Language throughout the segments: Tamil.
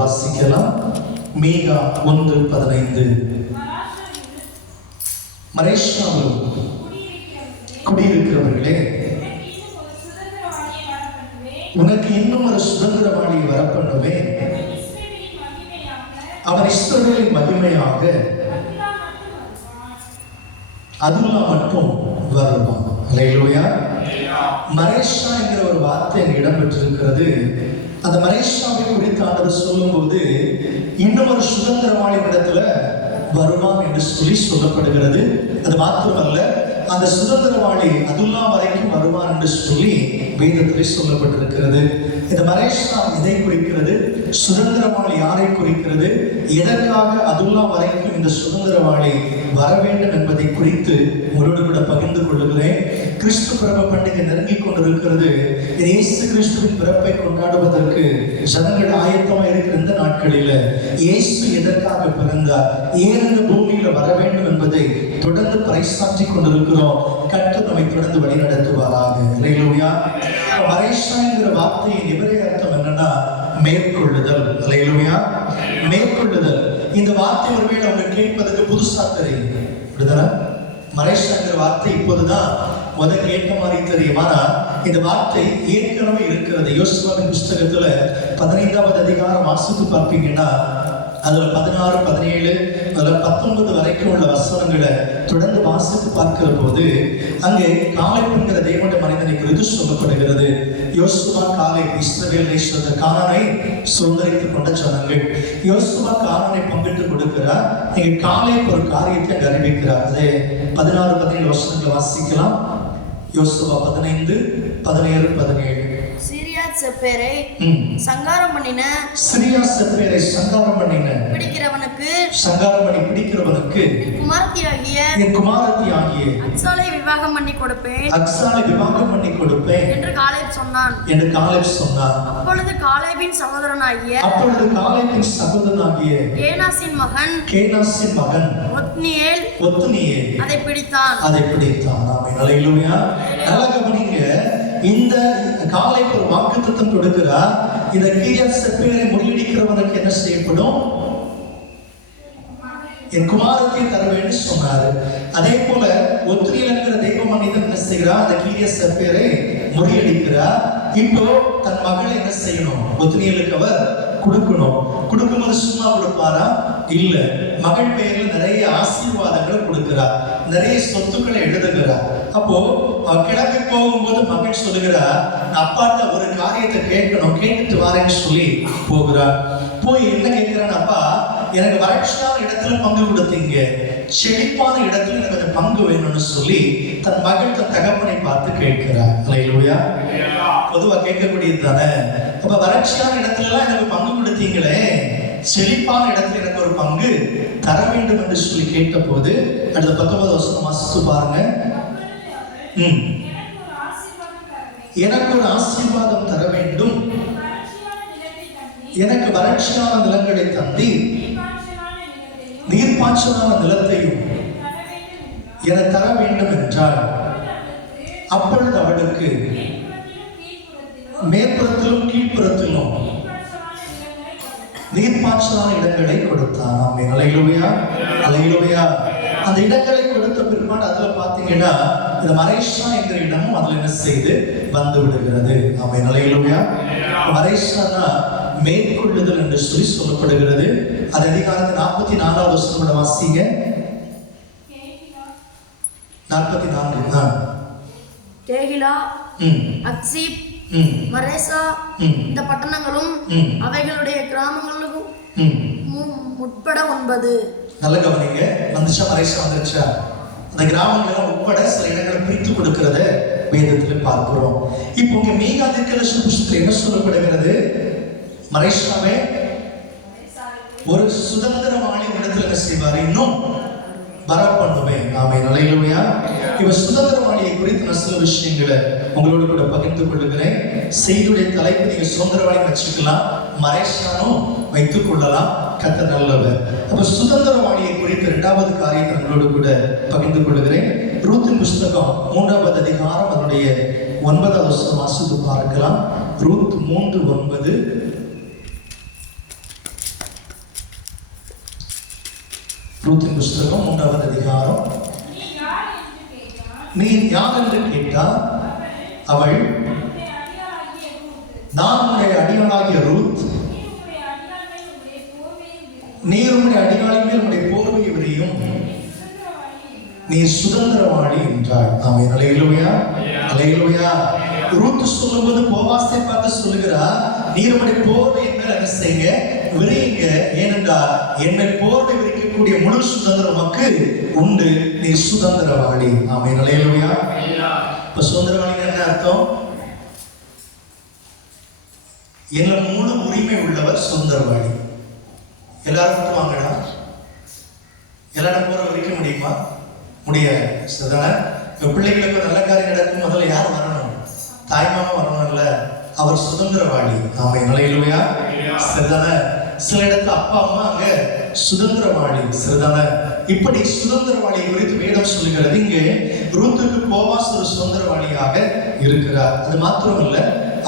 வாசிக்கலாம். மீகா 1:15. மலேசியாவில் குடியிருக்கிறவர்களே, உனக்கு இன்னும் ஒரு சுதந்திரவாளியை வரப்பண்ணுவேன். அவர் இஸ்ரவேலின் மகிமையாக அதுல்லா மட்டும் வருவான். அல்லேலூயா. மலேசியா என்கிற ஒரு வார்த்தை இடம்பெற்றிருக்கிறது. அந்த மலேசியாவை குறித்து ஆண்டவர் சொல்லும்போது இன்னும் ஒரு சுதந்திரவாளி இடத்துல வருவான் என்று சொல்லப்படுகிறது. அது மாத்திரமல்ல, அந்த சுதந்திரவாளி அதுல்லா வரைக்கும் வருவான் என்று சொல்லி வேதத்தில் சொல்லப்பட்டிருக்கிறது. இந்த மலேசியா எதை குறிக்கிறது? சுதந்திரவாளி யாரை குறிக்கிறது? எதற்காக அதுல்லா வரைக்கும் இந்த சுதந்திரவாளி வர வேண்டும் என்பதை குறித்து உங்களோடு கூட பகிர்ந்து கொள்ளுகிறேன். கிறிஸ்து பிறப்பு பண்டிகை நெருங்கிக் கொண்டிருக்கிறது. இயேசு கிறிஸ்துவின் பிறப்பை கொண்டாடுவதற்கு ஜனங்கள் ஆயத்தமாக இருக்கிற இந்த நாட்களில் இயேசு எதற்காக பிறந்தார், ஏன் இந்த பூமியில வர வேண்டும் என்பதை தொடர்ந்து பறைசாற்றி கொண்டிருக்கிறோம். கர்த்தர் நம்மை தொடர்ந்து வழிநடத்துவாராக. அல்லேலூயா. மலேசியா என்கிற வார்த்தையின் எபிரேய அர்த்தம் என்னன்னா மேற்கொள்ளுதல். அல்லேலூயா. மேற்கொள்ளுதல். இந்த வார்த்தை ஒருவேளை அவங்க கேட்பதற்கு புதுசா தெரியும். மலேசியாங்கிற வார்த்தை இப்போதுதான் கேட்ட மாதிரி தெரியும். ஆனா இந்த வார்த்தை ஏற்கனவே இருக்கிறது. யோசுவாவின் புஸ்தகத்துல 15வது அதிகாரம் வாசித்து பார்ப்பீங்கன்னா அதுல 16, 17, 19 வரைக்கும் உள்ள வசனங்களை தொடர்ந்து வாசித்து பார்க்கிற போது அங்கே காலேப் என்கிற தேவனுடைய மனிதனை குறித்து சொல்லப்படுகிறது. யோசுவா காலேப் இஸ்ரவேலை கானானை சுதந்தரித்துக் கொண்ட ஜனங்கள். யோசுவா கானானை பங்கிட்டு கொடுக்கிறார். நீங்க காலேப் ஒரு காரியத்தை அறிவிக்கிறார். அதே 16, 17 வசனங்களை வாசிக்கலாம். யோசுவா 15, 17, 17. செப்பேரை சங்காரம் பண்ணின பிடிக்கிறவனுக்கு என் குமாரத்தியாகிய அக்சாலை விவாகம் பண்ணி கொடுப்பேன் என்று காலேப் சொன்னான். அப்பொழுது காலேபின் சகோதரனாகிய கேனாசின் மகன் ஒத்னியேல் அதை பிடித்தான். அல்லேலூயா. நல்லா கவனிங்க. இந்த காலேப் ஒரு வாக்குத்தத்தம் கொடுக்கிறார். இந்த கீரியாத் செப்பேரை முறியடிக்கிறவனுக்கு என்ன செய்யப்படும்? என் குமாரத்தை தர வேண்டும் சொன்னாரு. அதே போல ஒத்னியேல் என்கிற தெய்வ மனிதன் என்ன செய்கிறார்? அந்த கீரியாத் செப்பேரை முறியடிக்கிறார். இப்போ தன் மகளை என்ன செய்யணும்? ஒத்னியேலுக்கு அவர் கொடுக்கணும். கொடுக்கும்போது சும்மா கொடுப்பாரா? இல்ல. மகள் பெயரில் நிறைய ஆசீர்வாதங்களை கொடுக்கிறார், நிறைய சொத்துக்களை எழுதுகிறார். அப்போ கிளம்பி போகும்போது மகள் சொல்லுகிறார், அப்பாட்ட ஒரு காரியத்தை கேட்கணும், கேட்டுட்டு வரேன்னு சொல்லி போகிறார். போய் என்ன கேட்கிறான்? அப்பா, எனக்கு வறட்சியான இடத்துல பங்கு கொடுத்தீங்க, செழிப்பான இடத்துல எனக்கு பங்கு வேணும்னு சொல்லி தன் மகள் தன் தகப்பனை பார்த்து கேட்கிறார். அல்லேலூயா. பொதுவா கேட்கக்கூடியது தானே. அப்ப வறட்சியான இடத்துல எல்லாம் எனக்கு பங்கு கொடுத்தீங்களே, செழிப்பான இடத்துல எனக்கு ஒரு பங்கு தர வேண்டும் என்று சொல்லி கேட்ட போது அடுத்த 19 வருஷம் வாசித்து பாருங்க. எனக்கு ஒரு ஆசீர்வாதம் தர வேண்டும், எனக்கு வறட்சியான நிலங்களை தந்தி நீர்ப்பாய்ச்சலான நிலத்தையும் என தர வேண்டும் என்றால், அப்பொழுது அவளுக்கு மேற்புறத்திலும் கீழ்ப்புறத்திலும் நீர்ப்பாய்ச்சலான இடங்களை கொடுத்தான். அல்லேலூயா. அல்லேலூயா. அந்த இடங்களை கொடுத்த பிற்பாடு அதுல பாத்தீங்கன்னா இந்த மலேசியா என்கிற இடமும் அதுல என்ன செய்து வந்து விடுகிறது. அல்லேலூயா. மலேசியானா மேற்கொள்ளுதல் என்று சொல்லி சொல்லப்படுகிறது. அது அதிகாரத்து 44வது வசனம் வாசிங்க. 44. கேகிலா, அக்சீப், மரேசா இந்த பட்டணங்களும் அவைகளுடைய கிராமங்களும் உட்பட 9. நல்ல கவனிங்க. வந்துச்சா? மரேசா வந்துருச்சா? அந்த கிராமங்கள் உட்பட சில இடங்களை பிரித்து கொடுக்கிறத வேதத்தில் பார்க்கிறோம். இப்போ இங்க மீகா தீர்க்கதரிசன புத்தகத்தில் என்ன சொல்லப்படுகிறது? மரேசாவே ஒரு சுதந்திரவாளி இடத்துல என்ன செய்வார்? இன்னும் வர பண்ணுவேன். அல்லேலூயா. இவ சுதந்திரவாளியை குறித்து நான் சில விஷயங்களை உங்களோடு கூட பகிர்ந்து கொள்ளுகிறேன். செய்தியுடைய தலைப்பு நீங்க சுதந்திரவாளி வச்சுக்கலாம், மரேசானும் வைத்துக் கொள்ளலாம். கர்த்தர் நல்லவர். அப்ப சுதந்திரவாளியை குறித்து 2வது காரியத்தை உங்களோடு கூட பகிர்ந்து கொள்ளுகிறேன். ரூத்தின் புஸ்தகம் 3வது அதிகாரம் அதனுடைய 9வது வசனம் வாசித்து பார்க்கலாம். ரூத் 3:9. ரூத்தின் புஸ்தகம் 3வது அதிகாரம். நீ யார் என்று கேட்டால் அவள், நான் உன்னுடைய அடியாளாகிய ரூத், நீர் உன்னுடைய அடியாளின் உன்னுடைய போர்வையை விரியும், நீ சுதந்திரவாளி என்றாள். ஆமென். அல்லேலூயா, அல்லேலூயா. ரூத் சொல்லும்போது போவாசை பார்த்து சொல்லுகிறார், நீர் உன்னுடைய போர்வை மேல் என்ன செய்யுங்க, விரியுங்க, ஏனென்றால் என்னை போர்வை விரிக்கக்கூடிய முழு சுதந்திரம் உமக்கு உண்டு, நீ சுதந்திரவாளி. ஆமென். அல்லேலூயா. இப்ப சுதந்திரவாளி என்ன அர்த்தம்? என்ன முழு உரிமை உள்ளவர் சுதந்திரவாளி. எல்லாரும் வாங்கடா, எல்லாரும் போற விரிக்க முடியுமா? முடியாது. சரிதானே? பிள்ளைகளுக்கு நல்ல காரியம் நடக்கும் முதல்ல யார் வரணும்? தாய்மாமா வரணும்ல, அவர் சுதந்திரவாளி. ஆமென். அல்லேலூயா. சரிதானே? சில இடத்துல அப்பா அம்மா அங்க சுதந்திரவாளி. சரிதானே? இப்படி சுதந்திரவாளி குறித்து வேதம் சொல்லுகிறது. இங்கே ரூத்துக்கு போவாஸ் ஒரு சுதந்திரவாளியாக இருக்கிறார். அது மாத்திரமல்ல,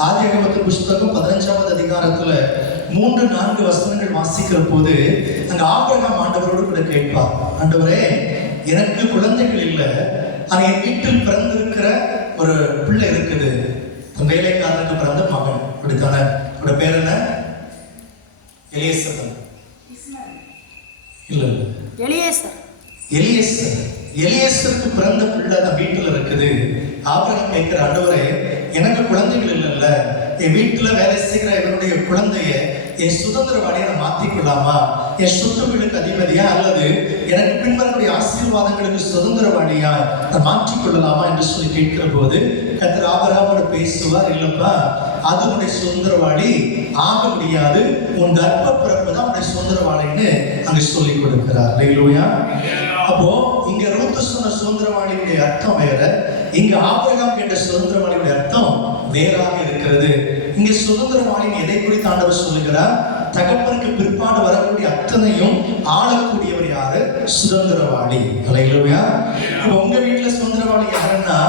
ஆதியாகமத்தின் புஸ்தகம் 15வது அதிகாரத்துல 3-4 வசனங்கள் வாசிக்கிற போது அங்க ஆபிரகாம் ஆண்டவரோடு கூட கேட்பார், ஆண்டவரே, எனக்கு குழந்தைகள் இல்லை, ஆனா என் வீட்டில் பிறந்திருக்கிற ஒரு பிள்ளை இருக்குது, வேலைக்காரனுக்கு பிறந்த மகன். அப்படித்தானே? அவரோட பேர் என்ன? எலியேசர். இல்ல எலியேசர். எலியேசருக்கு பிறந்த பிள்ளை தான் வீட்டுல இருக்குது. ஆபிரகாம் கேட்கிற, ஆண்டவரே, எனக்கு குழந்தைகள் இல்லைல்ல, என் வீட்டுல வேலை செய்கிற என்னுடைய குழந்தைய என் சுதந்திரவாளியை நான் மாத்திக்கொள்ளாமா? என் சொத்துக்களுக்கு அதிபதியா அல்லது எனக்கு பின்வரக்கூடிய ஆசீர்வாதங்களுக்கு சுதந்திரவாளியா நான் மாற்றிக்கொள்ளலாமா என்று சொல்லி கேட்கிற போது கர்த்தர் ஆபிரகாமோடு பேசுவார், இல்லப்பா, அது உன்னுடைய சுதந்திரவாளி ஆக முடியாது, உன் கர்ப்ப பிறப்பு தான் உன்னுடைய சுதந்திரவாளின்னு அங்க சொல்லி கொடுக்கிறார். அல்லேலூயா. அப்போ இங்க ரூத் சொன்ன சுதந்திரவாளியுடைய அர்த்தம் வேற, இங்க ஆபிரகாம் கேட்ட சுதந்திரவாளியுடைய அர்த்தம் வேறாக இருக்கிறது. இங்க சுதந்திரவாளின் எதை குறித்து ஆண்டவர் சொல்லுகிறார்? தகப்பனுக்கு பிற்பாடு வரக்கூடிய அத்தனையும் ஆளக்கூடியவர் யாரு? சுதந்திரவாளி. அல்லேலூயா. இப்ப உங்க வீட்டுல சுதந்திரவாளி யாருன்னா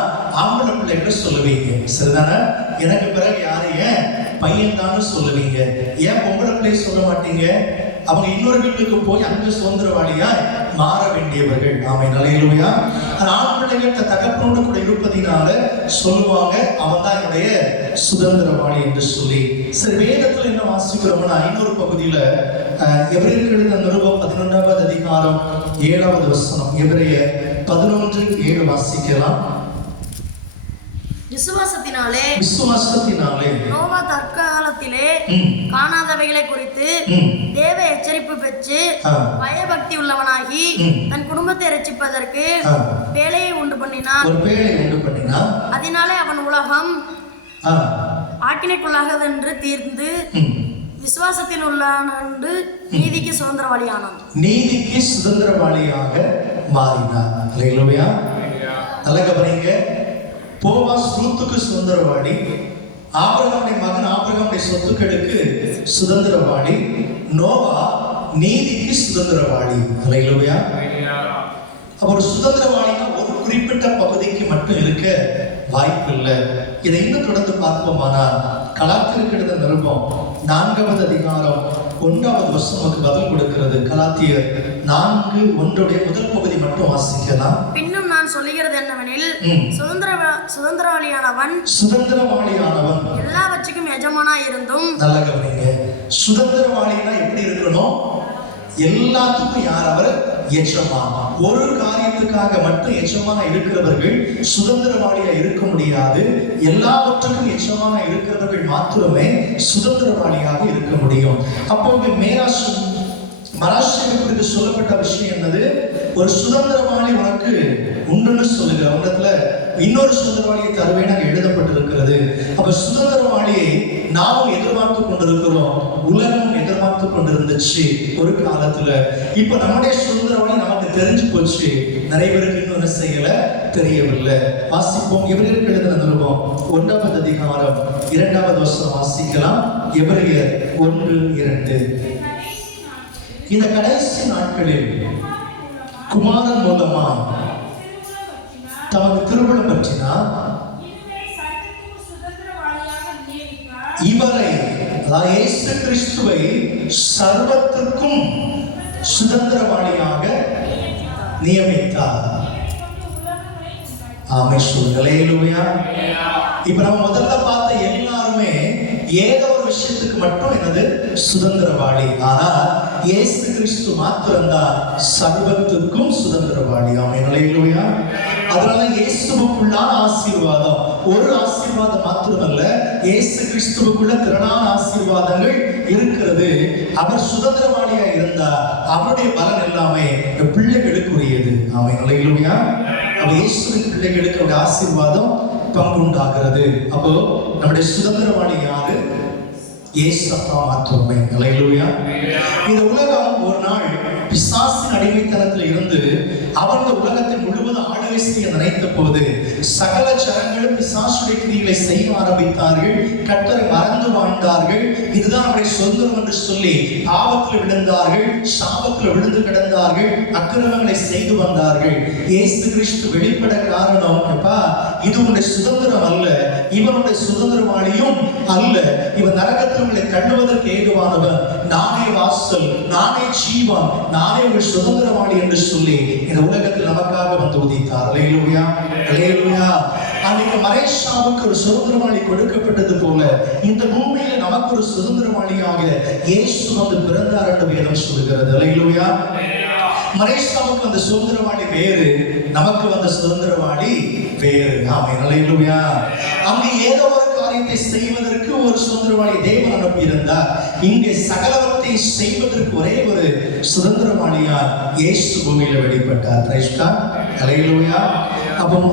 ஆம்பளை பிள்ளைகளை சொல்லுவீங்க. சரிதானே? எனக்கு பிறகு யாரு? ஏன் பையன் தான் சொல்லுவீங்க. ஏன் பொம்பளை பிள்ளை சொல்ல மாட்டீங்க? அவங்க இன்னொரு வீட்டுக்கு போய் அங்க சுதந்திரவாளியா மாற வேண்டியவர்கள். ஆமென். அல்லேலூயா. ஆண் பிள்ளைகள் தகப்பனோடு கூட இருப்பதினால சொல்லுவாங்க, அவன் தான் என்னுடைய சுதந்திரவாளி என்று சொல்லி. சரி, வேதத்துல என்ன வாசிக்கிறோம்னா இன்னொரு பகுதியில எபிரேயருக்கு எழுதின நிருபம் 11வது அதிகாரம் 7வது வசனம். எபிரேயர் 11:7 வாசிக்கலாம். விசுவாசத்தினாலே நோவா தற்காலத்திலே காணாதவைகளை குறித்து தேவ எச்சரிப்பு பெற்று பயபக்தி உள்ளவனாகி தன் குடும்பத்தை ரட்சிப்பதற்கு வேலையை உண்டு பண்ணினான். அதனாலே அவன் உலகம் ஆக்கினைக்குள்ளாகதென்று தீர்ந்து விசுவாசத்தில் உள்ளானு நீதிக்கு சுதந்திரவாளியானான். நீதிக்கு சுதந்திரவாளியாக மாறினார். அல்லேலூயா. நல்ல கவனிங்க. போவாஸ் ரூத்துக்கு சுதந்திரவாளி, ஆபிரகாமுடைய மகன் ஆபிரகாமுடைய சொத்துக்களுக்கு சுதந்திரவாளி, நோவா நீதிக்கு சுதந்திரவாளி. அல்லேலூயா. அப்ப ஒரு சுதந்திரவாளினா ஒரு குறிப்பிட்ட பகுதிக்கு மட்டும் இருக்க வாய்ப்பு இல்லை. இதை இன்னும் தொடர்ந்து பார்ப்போமானா கலாத்தியருக்கு எழுதின நிருபம் 4வது அதிகாரம் 1வது வசனத்துக்கு பதில் கொடுக்கிறது. கலாத்தியர் 4:1 முதல் பகுதி மட்டும் வாசிக்கலாம். பின்னும் நான் சொல்லுகிறது என்னவெனில், சுதந்திரவாளியானவன் எல்லாவற்றுக்கும் எஜமானாய் இருந்தும். நல்ல கவனிங்க. சுதந்திரவாளினா எப்படி இருக்கணும்? எல்லாத்துக்கும் யார்? அவர் எஜமான். ஒரு காரியத்துக்காக மட்டும் எஜமானா இருக்கிறவர்கள் சுதந்திரவாளியா இருக்க முடியாது. எல்லாவற்றுக்கும் எஜமானா இருக்கிறவர்கள் மாத்திரமே சுதந்திரவாளியாக இருக்க முடியும். அப்போ மராஷியை குறித்து சொல்லப்பட்ட விஷயம் என்னது? ஒரு சுதந்திரவாளி உனக்கு உண்டுன்னு சொல்லுங்க. உலகத்துல இன்னொரு சுதந்திரவாளியை தருவேன் அங்க எழுதப்பட்டிருக்கிறது. அப்ப சுதந்திரவாளியை நாமும் எதிர்பார்த்து கொண்டிருக்கிறோம், உலகம் எதிர்பார்த்து கொண்டிருந்துச்சு ஒரு காலத்துல. இப்ப நம்முடைய சுதந்திரவாளி நமக்கு தெரிஞ்சு போச்சு, நிறைய பேருக்கு இன்னும் என்ன செய்யல, தெரியவில்லை. வாசிப்போம். எபிரேயருக்கு எழுதின நிருபம் 1வது அதிகாரம் 2வது வசனம் வாசிக்கலாம். எபிரேயர் 1:2. இந்த கடைசி நாட்களில் குமாரன் மூலமாய் தமக்கு திருமணம் பற்றினார், இவரை இயேசு கிறிஸ்துவை சர்வத்திற்கும் சுதந்திரவாளியாக நியமித்தார். ஆமென் சொல்லுங்க. அல்லேலூயா. இப்ப நம்ம முதல்ல பார்த்த எல்லாருமே ஏதோ ஒரு விஷயத்துக்கு மட்டும் என்னது சுதந்திரவாளி. ஆனா இயேசு கிறிஸ்து மாத்திரம்தான் சர்வத்துக்கும் சுதந்திரவாளி. ஆமென் அல்லேலூயா. அதனால இயேசுவுக்குள்ளான ஆசீர்வாதம் ஒரு ஆசீர்வாதம் மாத்திரமல்ல, இயேசு கிறிஸ்துவுக்குள்ள திரளான ஆசீர்வாதங்கள் இருக்கிறது. அவர் சுதந்திரவாளியா இருந்தா அவருடைய பலன் எல்லாமே பிள்ளைகளுக்குரியது. ஆமென் அல்லேலூயா. அப்ப இயேசுவின் பிள்ளைகளுக்கு அவருடைய ஆசீர்வாதம் பங்குண்டாகிறது. அப்போ நம்முடைய சுதந்திரவாளி யாரு? இயேசப்பா மாத்திரமே. அல்லேலூயா. இந்த உலகம் ஒரு நாள் பிசாசின் அடிமைத்தனத்தில் இருந்து அவர் இந்த உலகத்தை முழுவதும் ஆளுகை செய்ய நினைத்த போது சகல ஜனங்களும் பிசாசுடைய கிரியைகளை செய்ய ஆரம்பித்தார்கள். கர்த்தரை மறந்து வாழ்ந்தார்கள். இதுதான் அவருடைய சுதந்திரம் என்று சொல்லி பாவத்தில் விழுந்தார்கள், சாபத்தில் விழுந்து கிடந்தார்கள், அக்கிரமங்களை செய்து வந்தார்கள். இயேசு கிறிஸ்து வெளிப்பட காரணம், இது உன்னுடைய சுதந்திரம் அல்ல, இவனுடைய சுதந்திரவாளியும் அல்ல, இவன் நரகத்தில் உங்களை தள்ளுவதற்கு ஏதுவானவன், நானே வாசல், நானே ஜீவன், நானே உங்கள் சுதந்திரவாளி என்று சொல்லி இந்த உலகத்தில் நமக்காக வந்து உதித்தார். அல்லேலூயா. அல்லேலூயா. அன்னைக்கு மரேஷாவுக்கு ஒரு சுதந்திரவாளி கொடுக்கப்பட்டது போல இந்த பூமியில நமக்கு ஒரு சுதந்திரவாளியாக இயேசு வந்து பிறந்தார் என்று வேதம் சொல்கிறது. அல்லேலூயா. மரேஷாவுக்கு அந்த சுதந்திரவாளி வேறு, நமக்கு வந்த சுதந்திரவாளி வேறு. ஆமென் அல்லேலூயா. அங்கே ஏதோ ஒரு காரியத்தை செய்வதற்கு ஒரு சுதந்திரவாளி தேவன் அனுப்பி இருந்தார். இங்கே சகலவற்றை செய்வதற்கு ஒரே ஒரு சுதந்திரவாளியா இயேசு பூமியில வெளிப்பட்டார். Price God. அல்லேலூயா. அப்போ